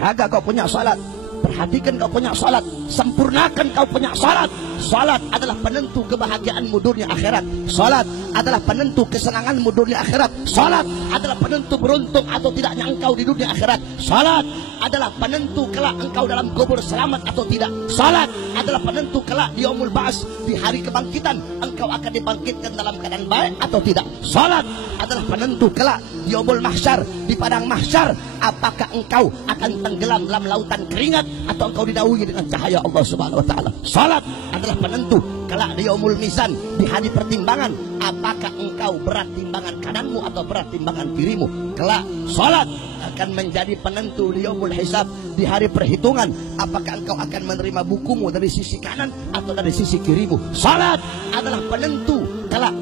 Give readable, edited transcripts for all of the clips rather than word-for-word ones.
Jaga kau punya salat, perhatikan kau punya salat, sempurnakan kau punya salat. Salat adalah penentu kebahagiaanmu dunia akhirat. Salat adalah penentu kesenanganmu dunia akhirat. Salat adalah penentu beruntung atau tidaknya engkau di dunia akhirat. Salat adalah penentu kelak engkau dalam kubur selamat atau tidak. Salat adalah penentu kelak di yaumul ba'ats, di hari kebangkitan, engkau akan dibangkitkan dalam keadaan baik atau tidak. Salat adalah penentu kelak di yaumul mahsyar, di padang mahsyar, apakah engkau akan tenggelam dalam lautan keringat atau engkau didahului dengan cahaya Allah Subhanahu wa taala. Salat adalah penentu kelak di yaumul mizan, di hari pertimbangan, apakah engkau berat timbangan kananmu atau berat timbangan kirimu. Kelak salat akan menjadi penentu di yaumul hisab, di hari perhitungan, apakah engkau akan menerima bukumu dari sisi kanan atau dari sisi kirimu. Salat adalah penentu kelak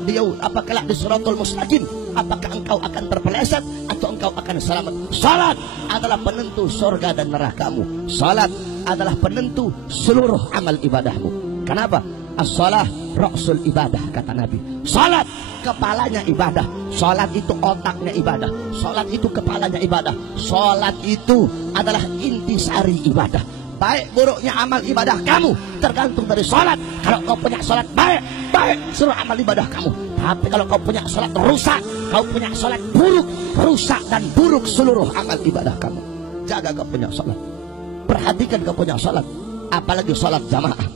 di siratul mustaqim, apakah engkau akan terpeleset atau engkau akan selamat. Salat adalah penentu surga dan nerakamu. Salat adalah penentu seluruh amal ibadahmu. Kenapa? As-salah ra'sul ibadah, kata Nabi. Salat kepalanya ibadah. Salat itu otaknya ibadah. Salat itu kepalanya ibadah. Salat itu adalah intisari ibadah. Baik buruknya amal ibadah kamu tergantung dari salat. Kalau kau punya salat baik, baik seluruh amal ibadah kamu. Tapi kalau kau punya salat rusak, kau punya salat buruk, rusak dan buruk seluruh amal ibadah kamu. Jaga kau punya salat, perhatikan kau punya salat, apalagi salat jamaah.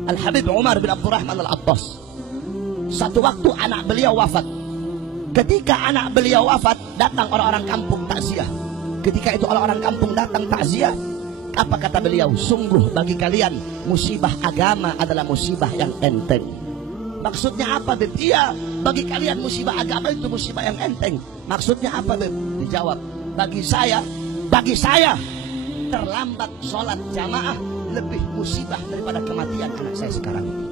Al-Habib Umar bin Abdurrahman Al-Abbas, satu waktu anak beliau wafat. Ketika anak beliau wafat, datang orang-orang kampung takziah. Ketika itu orang-orang kampung datang takziah, apa kata beliau? Sungguh bagi kalian musibah agama adalah musibah yang enteng. Maksudnya apa, Beb? Iya, bagi kalian musibah agama itu musibah yang enteng. Maksudnya apa, Beb? Dijawab, bagi saya terlambat sholat jamaah lebih musibah daripada kematian anak saya sekarang ini.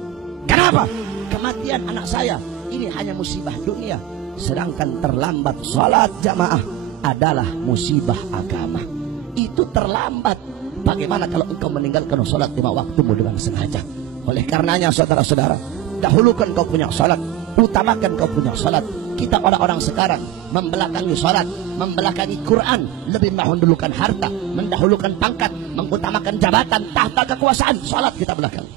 Kenapa? Kematian anak saya ini hanya musibah dunia, sedangkan terlambat sholat jamaah adalah musibah agama. Itu terlambat. Bagaimana kalau engkau meninggalkan sholat 5 waktumu dengan sengaja? Oleh karenanya saudara-saudara, dahulukan kau punya sholat, utamakan kau punya sholat. Kita orang-orang sekarang membelakangi sholat, membelakangi Quran, lebih mendahulukan harta, mendahulukan pangkat, mengutamakan jabatan, tahta kekuasaan. Sholat kita belakangi,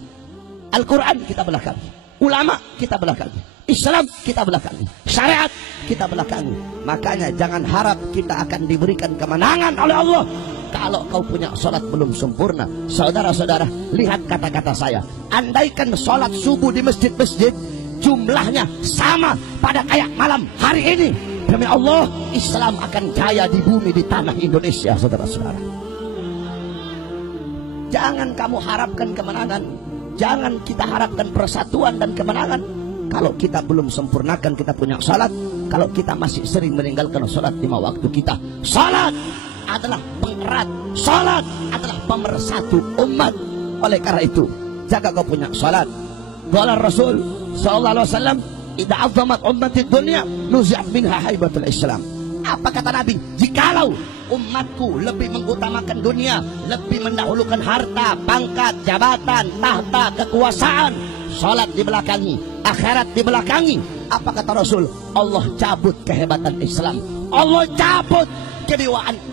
Al-Quran kita belakangi, ulama kita belakangi, Islam kita belakangi, syariat kita belakangi. Makanya jangan harap kita akan diberikan kemenangan oleh Allah kalau kau punya sholat belum sempurna. Saudara-saudara, lihat kata-kata saya. Andaikan sholat subuh di masjid-masjid jumlahnya sama pada kayak malam hari ini, demi Allah Islam akan jaya di bumi, di tanah Indonesia. Saudara-saudara, jangan kamu harapkan kemenangan, jangan kita harapkan persatuan dan kemenangan kalau kita belum sempurnakan kita punya salat, kalau kita masih sering meninggalkan salat 5 waktu kita. Salat adalah pengerat, salat adalah pemersatu umat. Oleh karena itu, jaga kau punya salat. Qala Rasul sallallahu alaihi wasallam, "Idza 'azzamat ummatid dunya, nuzi'at minha haibatul Islam." Apa kata Nabi? Jikalau umatku lebih mengutamakan dunia, lebih mendahulukan harta, pangkat, jabatan, tahta, kekuasaan, salat dibelakangi, akhirat dibelakangi, apa kata Rasul? Allah cabut kehebatan Islam, Allah cabut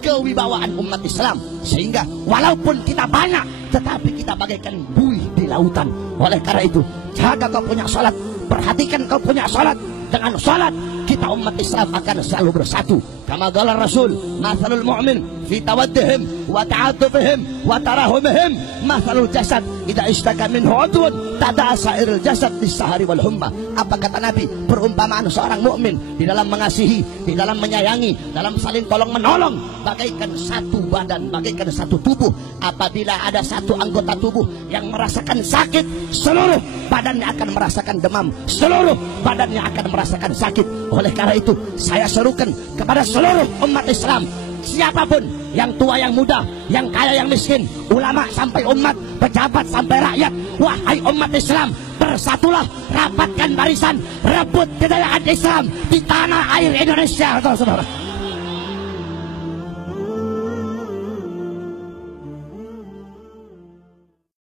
kewibawaan umat Islam, sehingga walaupun kita banyak tetapi kita bagaikan buih di lautan. Oleh karena itu, jaga kau punya salat, perhatikan kau punya salat. Dengan salat kita umat Islam akan selalu bersatu. Kama qala Rasul, mathalul mu'min fi tawaddihim wa ta'atufihim wa tarahumihim mathalul jasad idza ishtaka minhu 'udwun tada'a sa'irul jasad bis-sahari wal humma. Apa kata Nabi? Perumpamaan seorang mukmin di dalam mengasihi, di dalam menyayangi, dalam saling tolong menolong, bagaikan satu badan, bagaikan satu tubuh. Apabila ada satu anggota tubuh yang merasakan sakit, seluruh badannya akan merasakan demam, seluruh badannya akan merasakan sakit. Oleh karena itu, saya serukan kepada seluruh umat Islam, siapapun, yang tua yang muda, yang kaya yang miskin, ulama sampai umat, pejabat sampai rakyat, wahai umat Islam, bersatulah, rapatkan barisan, rebut kejayaan Islam di tanah air Indonesia. Saudara.